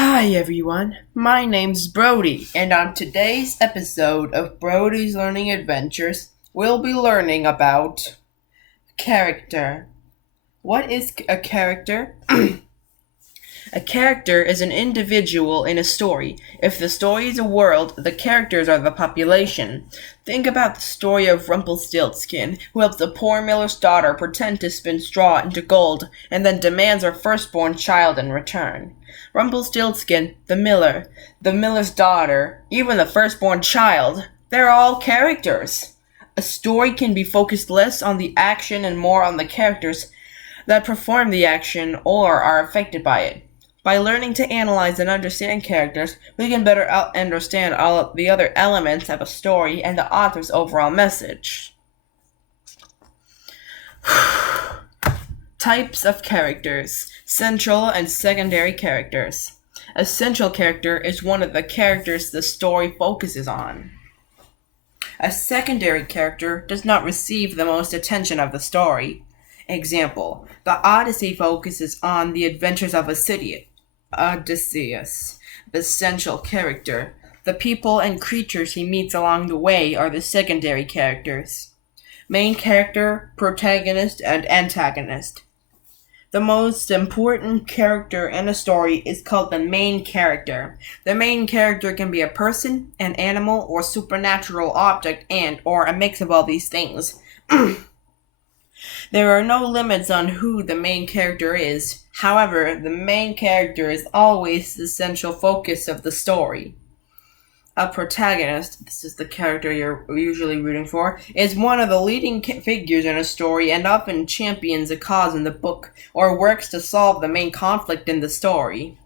Hi everyone, my name's Brody, and on today's episode of Brody's Learning Adventures, we'll be learning about character. What is a character? A character is an individual in a story. If the story is a world, the characters are the population. Think about the story of Rumpelstiltskin, who helps a poor miller's daughter pretend to spin straw into gold, and then demands her firstborn child in return. Rumpelstiltskin, the miller's daughter, even the firstborn child, they're all characters. A story can be focused less on the action and more on the characters that perform the action or are affected by it. By learning to analyze and understand characters, we can better understand all of the other elements of a story and the author's overall message. Types of characters: central and secondary characters. A central character is one of the characters the story focuses on. A secondary character does not receive the most attention of the story. Example: the Odyssey focuses on the adventures of Odysseus, the central character. The people and creatures he meets along the way are the secondary characters. Main character, protagonist, and antagonist. The most important character in a story is called the main character. The main character can be a person, an animal, or supernatural object or a mix of all these things. There are no limits on who the main character is. However, the main character is always the central focus of the story. A protagonist, this is the character you're usually rooting for, is one of the leading figures in a story and often champions a cause in the book or works to solve the main conflict in the story.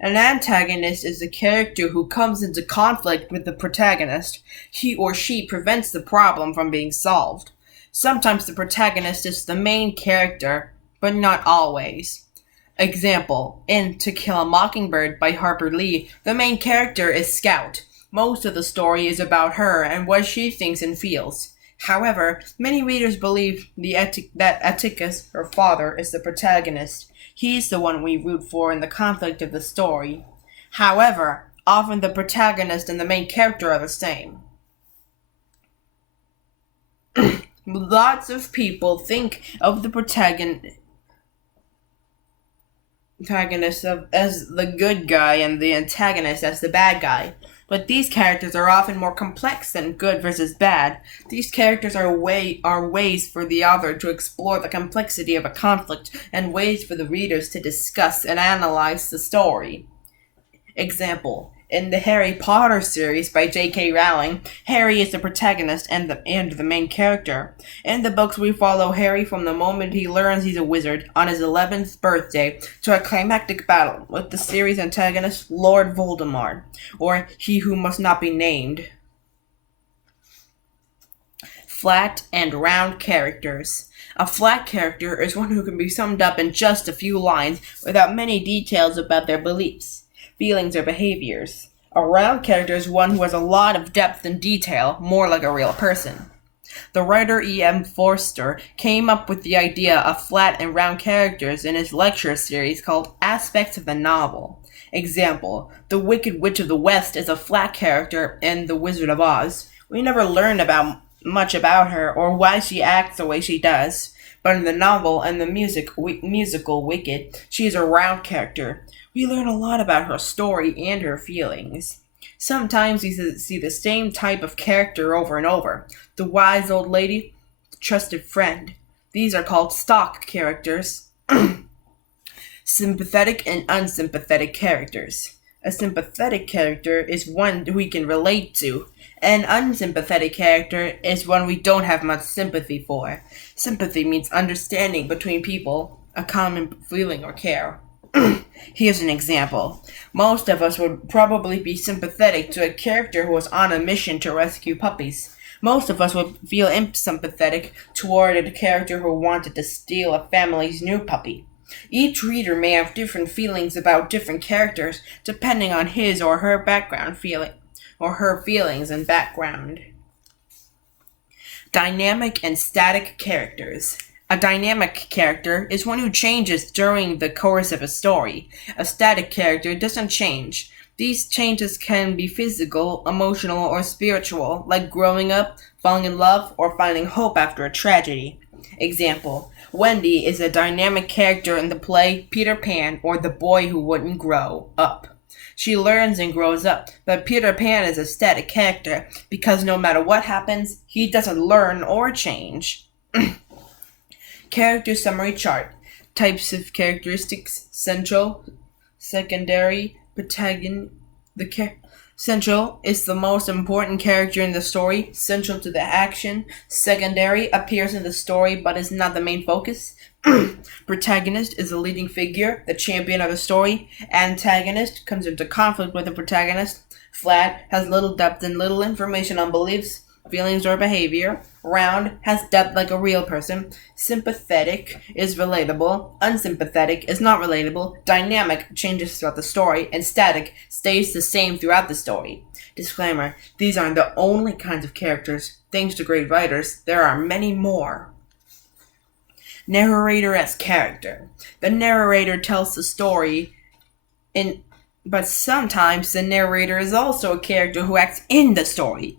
An antagonist is a character who comes into conflict with the protagonist. He or she prevents the problem from being solved. Sometimes the protagonist is the main character, but not always. Example: in To Kill a Mockingbird by Harper Lee, the main character is Scout. Most of the story is about her and what she thinks and feels. However, many readers believe that Atticus, her father, is the protagonist. He's the one we root for in the conflict of the story. However, often the protagonist and the main character are the same. Lots of people think of the protagonist as the good guy and the antagonist as the bad guy. But these characters are often more complex than good versus bad. These characters are ways for the author to explore the complexity of a conflict and ways for the readers to discuss and analyze the story. Example: in the Harry Potter series by J.K. Rowling, Harry is the protagonist and the main character. In the books, we follow Harry from the moment he learns he's a wizard on his 11th birthday to a climactic battle with the series antagonist Lord Voldemort, or He Who Must Not Be Named. Flat and round characters. A flat character is one who can be summed up in just a few lines without many details about their beliefs, feelings, or behaviors. A round character is one who has a lot of depth and detail, more like a real person. The writer E.M. Forster came up with the idea of flat and round characters in his lecture series called Aspects of the Novel. Example: the Wicked Witch of the West is a flat character in The Wizard of Oz. We never learn much about her or why she acts the way she does. But in the novel and the musical Wicked, she is a round character. We learn a lot about her story and her feelings. Sometimes we see the same type of character over and over. The wise old lady, the trusted friend. These are called stock characters. Sympathetic and unsympathetic characters. A sympathetic character is one we can relate to. An unsympathetic character is one we don't have much sympathy for. Sympathy means understanding between people, a common feeling or care. Here's an example. Most of us would probably be sympathetic to a character who was on a mission to rescue puppies. Most of us would feel sympathetic toward a character who wanted to steal a family's new puppy. Each reader may have different feelings about different characters depending on his or her feelings and background. Dynamic and static characters. A dynamic character is one who changes during the course of a story. A static character doesn't change. These changes can be physical, emotional, or spiritual, like growing up, falling in love, or finding hope after a tragedy. Example: Wendy is a dynamic character in the play Peter Pan, or The Boy Who Wouldn't Grow Up. She learns and grows up, but Peter Pan is a static character because no matter what happens, he doesn't learn or change. Character summary chart. Types of characteristics: central, secondary, protagonist. Central is the most important character in the story, central to the action. Secondary appears in the story but is not the main focus. Protagonist is the leading figure, the champion of the story. Antagonist comes into conflict with the protagonist. Flat has little depth and little information on beliefs, feelings, or behavior. Round has depth like a real person. Sympathetic is relatable. Unsympathetic is not relatable. Dynamic changes throughout the story, and static stays the same throughout the story. Disclaimer: these aren't the only kinds of characters. Thanks to great writers, there are many more. Narrator as character. The narrator tells the story but sometimes the narrator is also a character who acts in the story.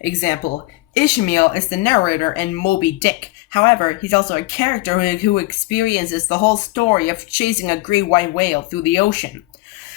Example: Ishmael is the narrator in Moby Dick. However, he's also a character who experiences the whole story of chasing a great white whale through the ocean.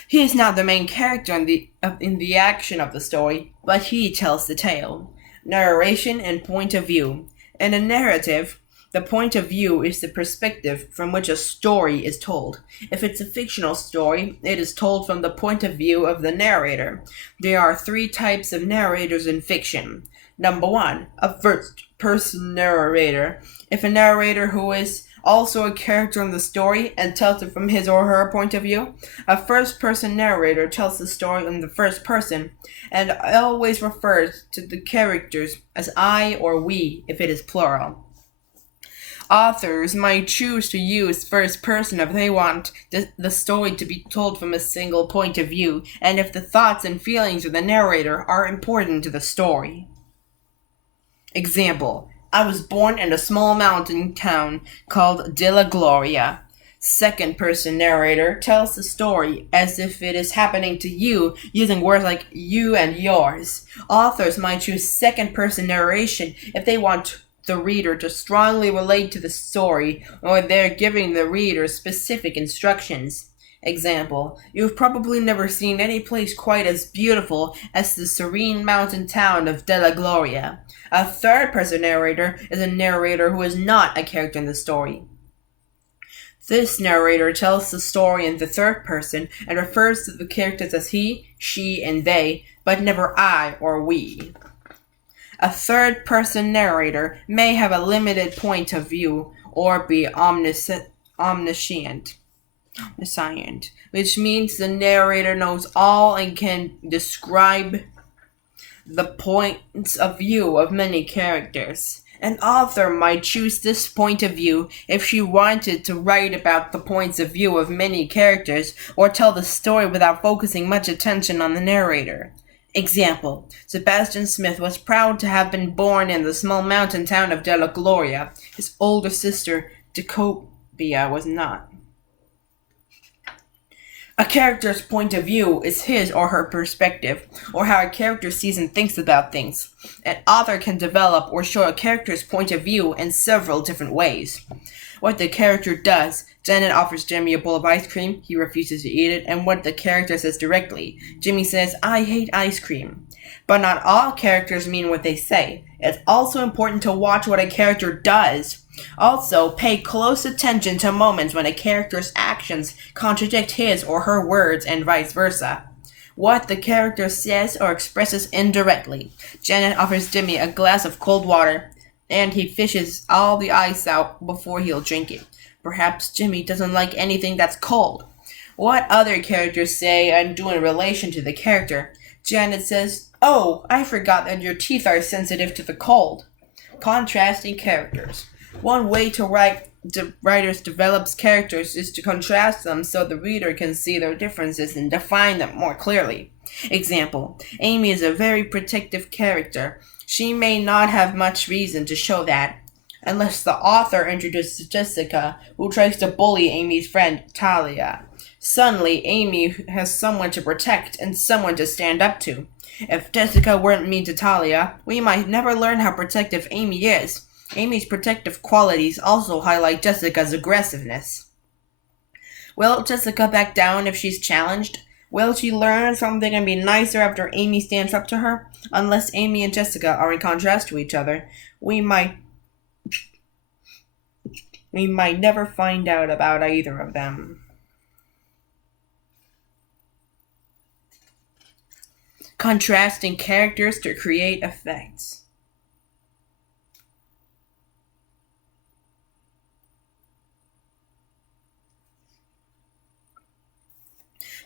He is not the main character in the action of the story, but he tells the tale. Narration and point of view. In a narrative, the point of view is the perspective from which a story is told. If it's a fictional story, it is told from the point of view of the narrator. There are 3 types of narrators in fiction. Number 1, a first-person narrator. If a narrator who is also a character in the story and tells it from his or her point of view. A first-person narrator tells the story in the first person and always refers to the characters as I or we if it is plural. Authors might choose to use first person if they want the story to be told from a single point of view and if the thoughts and feelings of the narrator are important to the story. Example: I was born in a small mountain town called De La Gloria. Second-person narrator tells the story as if it is happening to you, using words like you and yours. Authors might choose second-person narration if they want the reader to strongly relate to the story, or they're giving the reader specific instructions. Example: you've probably never seen any place quite as beautiful as the serene mountain town of De La Gloria. A third-person narrator is a narrator who is not a character in the story. This narrator tells the story in the third person and refers to the characters as he, she, and they, but never I or we. A third-person narrator may have a limited point of view or be omniscient, which means the narrator knows all and can describe the points of view of many characters. An author might choose this point of view if she wanted to write about the points of view of many characters or tell the story without focusing much attention on the narrator. Example: Sebastian Smith was proud to have been born in the small mountain town of De La Gloria. His older sister, Jacobia, was not. A character's point of view is his or her perspective, or how a character sees and thinks about things. An author can develop or show a character's point of view in several different ways. What the character does: Janet offers Jimmy a bowl of ice cream, he refuses to eat it, and what the character says directly. Jimmy says, "I hate ice cream." But not all characters mean what they say. It's also important to watch what a character does. Also, pay close attention to moments when a character's actions contradict his or her words and vice versa. What the character says or expresses indirectly. Janet offers Jimmy a glass of cold water, and he fishes all the ice out before he'll drink it. Perhaps Jimmy doesn't like anything that's cold. What other characters say and do in relation to the character. Janet says, "Oh, I forgot that your teeth are sensitive to the cold." Contrasting characters. One way writers develops characters is to contrast them so the reader can see their differences and define them more clearly. Example: Amy is a very protective character. She may not have much reason to show that, unless the author introduces Jessica, who tries to bully Amy's friend, Talia. Suddenly, Amy has someone to protect and someone to stand up to. If Jessica weren't mean to Talia, we might never learn how protective Amy is. Amy's protective qualities also highlight Jessica's aggressiveness. Will Jessica back down if she's challenged? Will she learn something and be nicer after Amy stands up to her? Unless Amy and Jessica are in contrast to each other, we might never find out about either of them. Contrasting characters to create effects.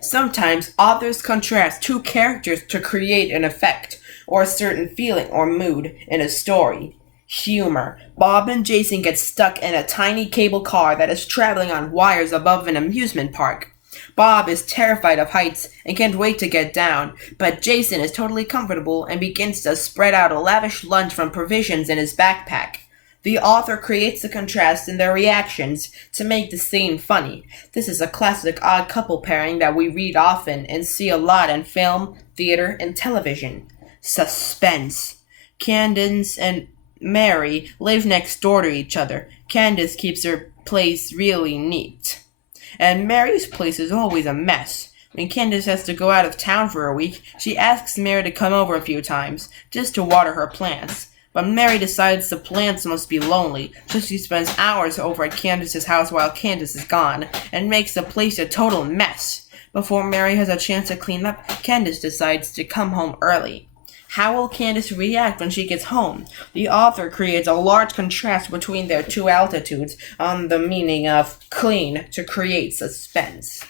Sometimes authors contrast two characters to create an effect or a certain feeling or mood in a story. Humor. Bob and Jason get stuck in a tiny cable car that is traveling on wires above an amusement park. Bob is terrified of heights and can't wait to get down, but Jason is totally comfortable and begins to spread out a lavish lunch from provisions in his backpack. The author creates the contrast in their reactions to make the scene funny. This is a classic odd couple pairing that we read often and see a lot in film, theater, and television. Suspense. Candace and Mary live next door to each other. Candace keeps her place really neat, and Mary's place is always a mess. When Candace has to go out of town for a week, she asks Mary to come over a few times, just to water her plants. But Mary decides the plants must be lonely, so she spends hours over at Candace's house while Candace is gone, and makes the place a total mess. Before Mary has a chance to clean up, Candace decides to come home early. How will Candace react when she gets home? The author creates a large contrast between their two altitudes on the meaning of clean to create suspense.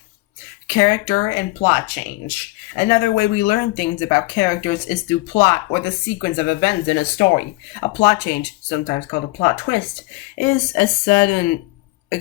Character and plot change. Another way we learn things about characters is through plot or the sequence of events in a story. A plot change, sometimes called a plot twist, is a sudden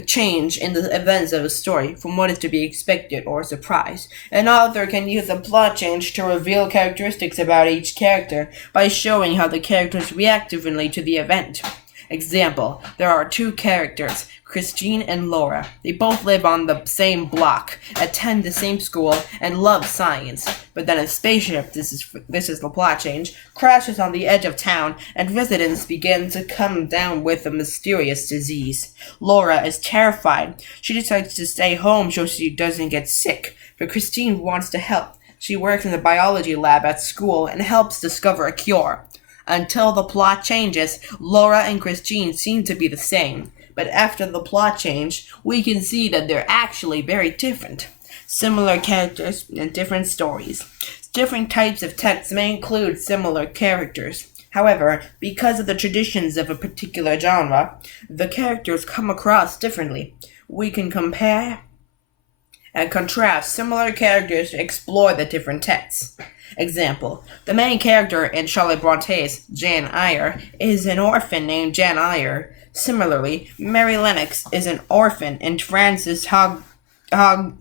change in the events of a story from what is to be expected or a surprise. An author can use a plot change to reveal characteristics about each character by showing how the characters react differently to the event. Example, there are two characters, Christine and Laura. They both live on the same block, attend the same school, and love science. But then a spaceship, this is the plot change, crashes on the edge of town, and residents begin to come down with a mysterious disease. Laura is terrified. She decides to stay home so she doesn't get sick, but Christine wants to help. She works in the biology lab at school and helps discover a cure. Until the plot changes, Laura and Christine seem to be the same, but after the plot change, we can see that they're actually very different. Similar characters and different stories. Different types of texts may include similar characters. However, because of the traditions of a particular genre, the characters come across differently. We can compare and contrast similar characters to explore the different texts. Example, the main character in Charlotte Bronte's Jane Eyre is an orphan named Jane Eyre. Similarly, Mary Lennox is an orphan in Frances Hodgson's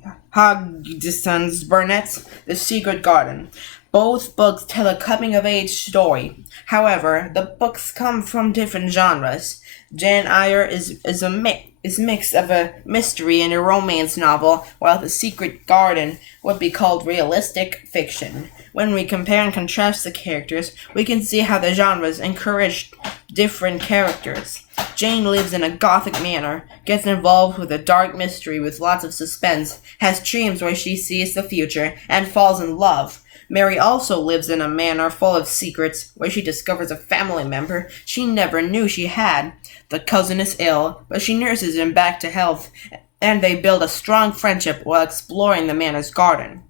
Burnett's The Secret Garden. Both books tell a coming-of-age story. However, the books come from different genres. Jane Eyre is a mix of a mystery and a romance novel, while The Secret Garden would be called realistic fiction. When we compare and contrast the characters, we can see how the genres encourage different characters. Jane lives in a gothic manor, gets involved with a dark mystery with lots of suspense, has dreams where she sees the future, and falls in love. Mary also lives in a manor full of secrets where she discovers a family member she never knew she had. The cousin is ill, but she nurses him back to health, and they build a strong friendship while exploring the manor's garden.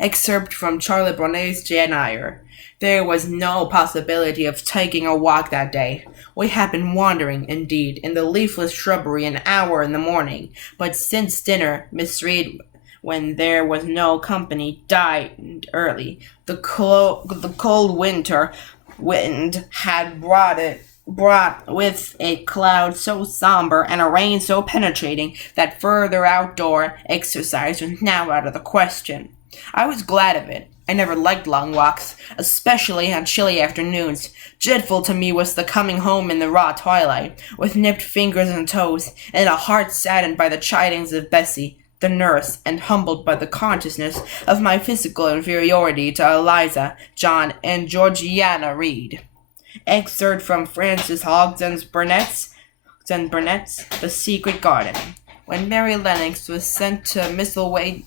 Excerpt from Charlotte Bronte's Jane Eyre. There was no possibility of taking a walk that day. We had been wandering, indeed, in the leafless shrubbery an hour in the morning, but since dinner, Miss Reed, when there was no company, died early. The cold winter wind had brought with it clouds so somber and a rain so penetrating that further outdoor exercise was now out of the question. I was glad of it. I never liked long walks, especially on chilly afternoons. Dreadful to me was the coming home in the raw twilight, with nipped fingers and toes, and a heart saddened by the chidings of Bessie, the nurse, and humbled by the consciousness of my physical inferiority to Eliza, John, and Georgiana Reed. Excerpt from Francis Hodgson's Burnett's The Secret Garden. When Mary Lennox was sent to Misselthwaite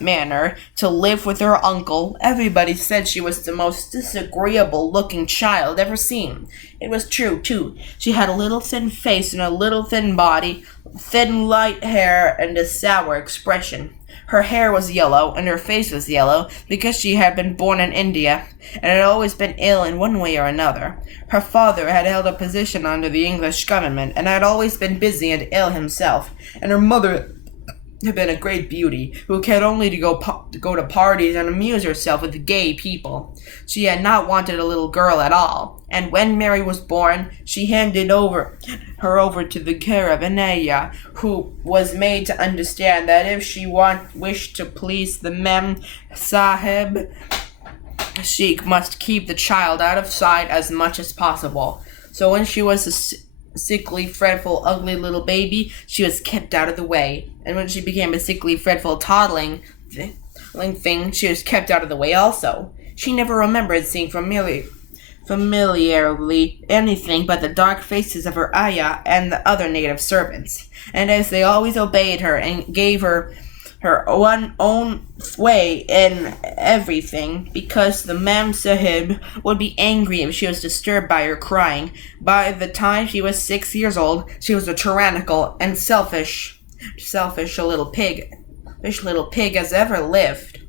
Manor to live with her uncle, everybody said she was the most disagreeable-looking child ever seen. It was true, too. She had a little thin face and a little thin body, thin light hair, and a sour expression. Her hair was yellow, and her face was yellow, because she had been born in India, and had always been ill in one way or another. Her father had held a position under the English government, and had always been busy and ill himself, and her mother had been a great beauty, who cared only to go to parties and amuse herself with gay people. She had not wanted a little girl at all, and when Mary was born, she handed her over to the care of Anaya, who was made to understand that if she wished to please the Mem Sahib, she must keep the child out of sight as much as possible. So when she was a sickly, fretful, ugly little baby, she was kept out of the way. And when she became a sickly, fretful, toddling thing, she was kept out of the way also. She never remembered seeing familiarly anything but the dark faces of her ayah and the other native servants. And as they always obeyed her and gave her own way in everything, because the Mem Sahib would be angry if she was disturbed by her crying. By the time she was 6 years old, she was a tyrannical and selfish little pig as ever lived.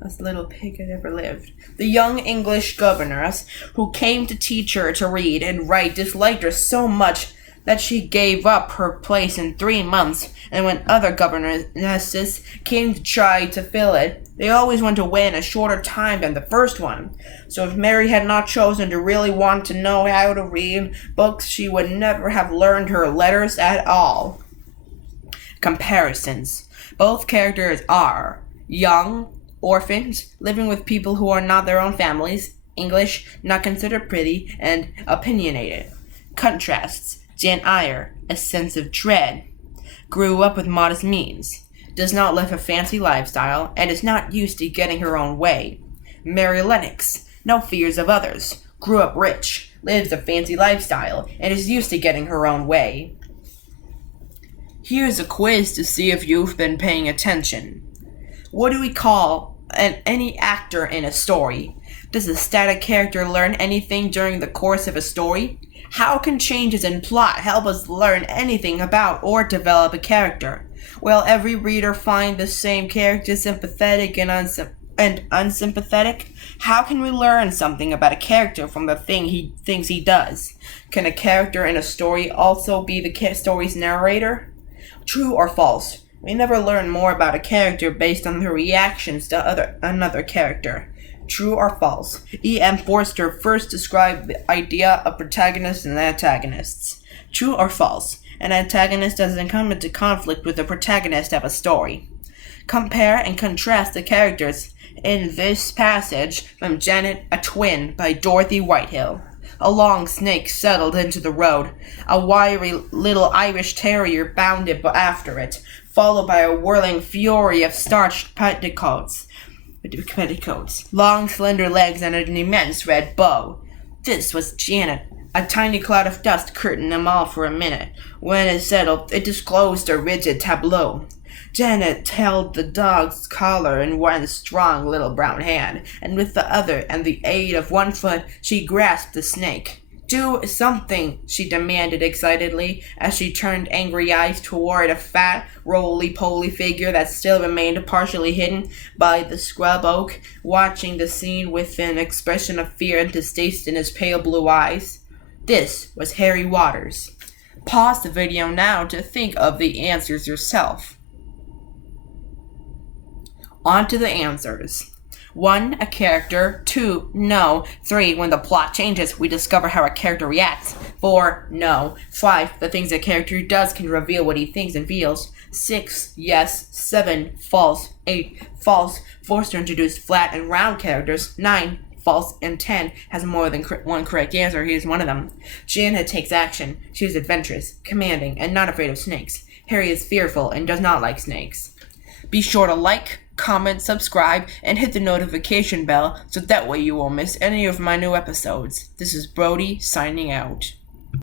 The young English governess who came to teach her to read and write disliked her so much that she gave up her place in 3 months, and when other governesses came to try to fill it, they always went away in a shorter time than the first one. So if Mary had not chosen to really want to know how to read books, she would never have learned her letters at all. Comparisons. Both characters are young, orphans, living with people who are not their own families, English, not considered pretty, and opinionated. Contrasts. Jane Eyre, a sense of dread, grew up with modest means, does not live a fancy lifestyle, and is not used to getting her own way. Mary Lennox, no fears of others, grew up rich, lives a fancy lifestyle, and is used to getting her own way. Here's a quiz to see if you've been paying attention. What do we call any actor in a story? Does a static character learn anything during the course of a story? How can changes in plot help us learn anything about or develop a character? Will every reader find the same character sympathetic and unsympathetic? How can we learn something about a character from the thing he thinks he does? Can a character in a story also be the story's narrator? True or false? We never learn more about a character based on their reactions to another character. True or false? E.M. Forster first described the idea of protagonists and antagonists. True or false? An antagonist doesn't come into conflict with the protagonist of a story. Compare and contrast the characters in this passage from Janet, a Twin by Dorothy Whitehill. A long snake settled into the road. A wiry little Irish terrier bounded after it, followed by a whirling fury of starched petticoats, long slender legs, and an immense red bow. This was Janet. A tiny cloud of dust curtained them all for a minute. When it settled, it disclosed a rigid tableau. Janet held the dog's collar in one strong little brown hand, and with the other and the aid of one foot, she grasped the snake. "Do something," she demanded excitedly, as she turned angry eyes toward a fat, roly-poly figure that still remained partially hidden by the scrub oak, watching the scene with an expression of fear and distaste in his pale blue eyes. This was Harry Waters. Pause the video now to think of the answers yourself. On to the answers. 1. A character. 2. No. 3. When the plot changes, we discover how a character reacts. 4. No. 5. The things a character does can reveal what he thinks and feels. 6. Yes. 7. False. 8. False. Forced to introduce flat and round characters. 9. False. And 10 has more than one correct answer. Here's one of them. Janet takes action. She is adventurous, commanding, and not afraid of snakes. Harry is fearful and does not like snakes. Be sure to like, comment, subscribe, and hit the notification bell so that way you won't miss any of my new episodes. This is Brody signing out.